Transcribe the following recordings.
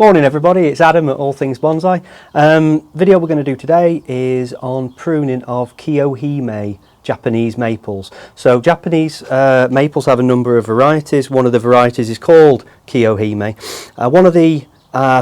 Morning everybody, it's Adam at All Things Bonsai. Video we're going to do today is on pruning of Kiyohime Japanese maples. So Japanese maples have a number of varieties. One of the varieties is called Kiyohime. One of the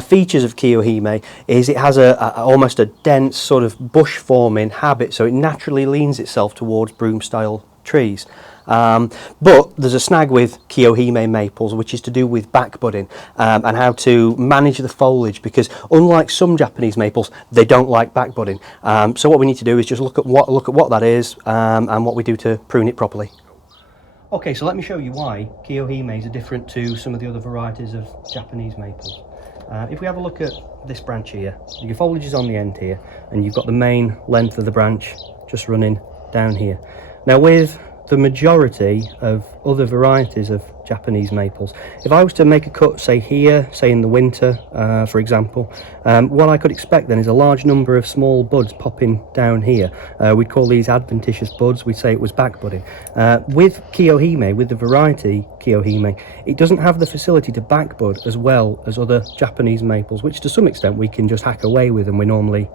features of Kiyohime is it has almost a dense sort of bush forming habit, so it naturally leans itself towards broom style trees. But there's a snag with Kiyohime maples, which is to do with backbudding and how to manage the foliage, because unlike some Japanese maples, they don't like backbudding. So what we need to do is just look at what that is and what we do to prune it properly. Okay, so let me show you why Kiyohimes are different to some of the other varieties of Japanese maples. If we have a look at this branch here, your foliage is on the end here, and you've got the main length of the branch just running down here. Now with the majority of other varieties of Japanese maples, if I was to make a cut, say here, say in the winter, for example, what I could expect then is a large number of small buds popping down here. We'd call these adventitious buds. We'd say it was backbudding. With Kiyohime, with the variety Kiyohime, it doesn't have the facility to backbud as well as other Japanese maples, which to some extent we can just hack away with, and we're normally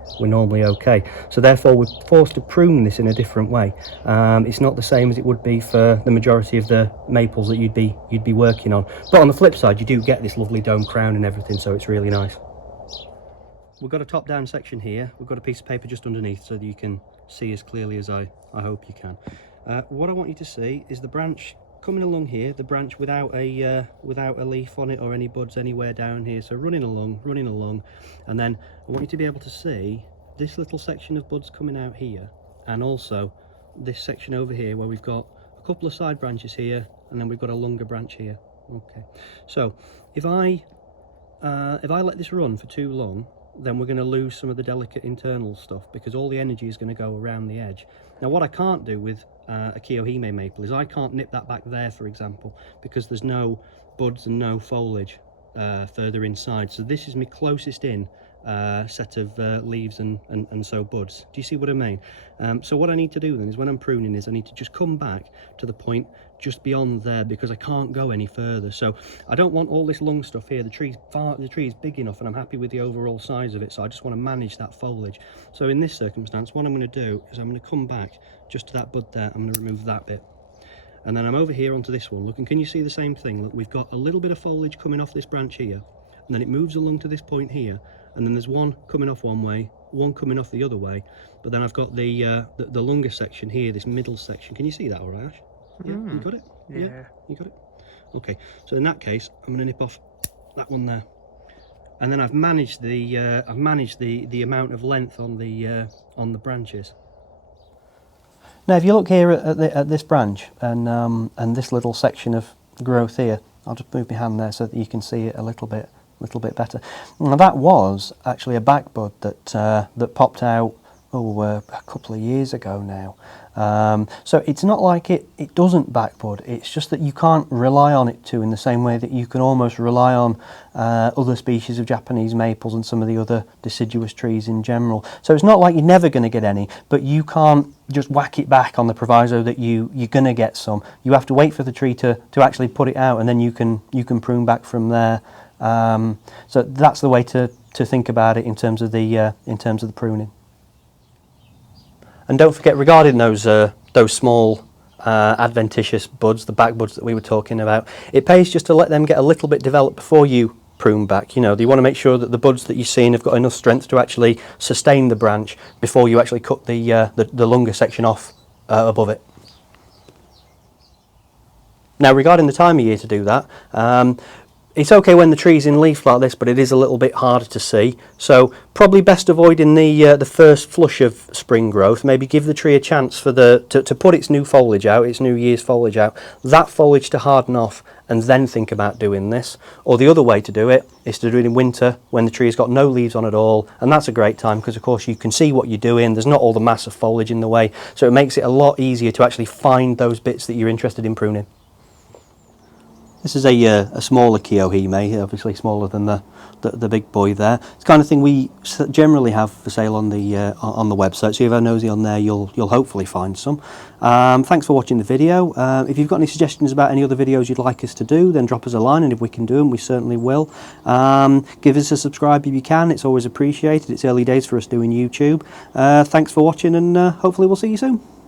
okay. So therefore we're forced to prune this in a different way. It's not the same as it would be for the majority of the maples that you'd be working on, but on the flip side you do get this lovely dome crown and everything, so it's really nice. We've got a top down section here. We've got a piece of paper just underneath so that you can see as clearly as I hope you can. What I want you to see is the branch coming along here, the branch without a leaf on it or any buds anywhere down here, so running along, and then I want you to be able to see this little section of buds coming out here, and also this section over here where we've got a couple of side branches here, and then we've got a longer branch here. Okay, so if I let this run for too long, then we're going to lose some of the delicate internal stuff, because all the energy is going to go around the edge. Now what I can't do with a Kiyohime maple is I can't nip that back there, for example, because there's no buds and no foliage further inside. So this is my closest in set of leaves and so buds. Do you see what I mean? So what I need to do then is, when I'm pruning, is I need to just come back to the point just beyond there, because I can't go any further. So I don't want all this long stuff here. The tree is big enough, and I'm happy with the overall size of it, so I just want to manage that foliage. So in this circumstance, what I'm going to do is I'm going to come back just to that bud there. I'm going to remove that bit, and then I'm over here onto this one. Look, and can you see the same thing? Look, we've got a little bit of foliage coming off this branch here, and then it moves along to this point here, and then there's one coming off one way, one coming off the other way, but then I've got the longer section here, this middle section. Can you see that all right, Ash? Yeah, you got it? Yeah, you got it? Okay, so in that case, I'm going to nip off that one there, and then I've managed the amount of length on the branches. Now, if you look here at this branch and this little section of growth here, I'll just move my hand there so that you can see it a little bit better. Now that was actually a backbud that popped out a couple of years ago now. So it's not like it doesn't backbud, it's just that you can't rely on it in the same way that you can almost rely on other species of Japanese maples and some of the other deciduous trees in general. So it's not like you're never going to get any, but you can't just whack it back on the proviso that you're going to get some. You have to wait for the tree to actually put it out, and then you can prune back from there. So that's the way to think about it in terms of the pruning. And don't forget, regarding those small adventitious buds, the back buds that we were talking about, it pays just to let them get a little bit developed before you prune back. You know, you want to make sure that the buds that you're seeing have got enough strength to actually sustain the branch before you actually cut the longer section off above it. Now, regarding the time of year to do that, it's okay when the tree's in leaf like this, but it is a little bit harder to see. So probably best avoiding the first flush of spring growth. Maybe give the tree a chance for to put its new foliage out, its new year's foliage out, that foliage to harden off, and then think about doing this. Or the other way to do it is to do it in winter when the tree's got no leaves on at all, and that's a great time because of course you can see what you're doing. There's not all the mass of foliage in the way, so it makes it a lot easier to actually find those bits that you're interested in pruning. This is a smaller Kiyohime, obviously smaller than the the big boy there. It's the kind of thing we generally have for sale on the website, so if you're nosy on there, you'll hopefully find some. Thanks for watching the video. If you've got any suggestions about any other videos you'd like us to do, then drop us a line, and if we can do them, we certainly will. Give us a subscribe if you can, it's always appreciated. It's early days for us doing YouTube. Thanks for watching, and hopefully we'll see you soon.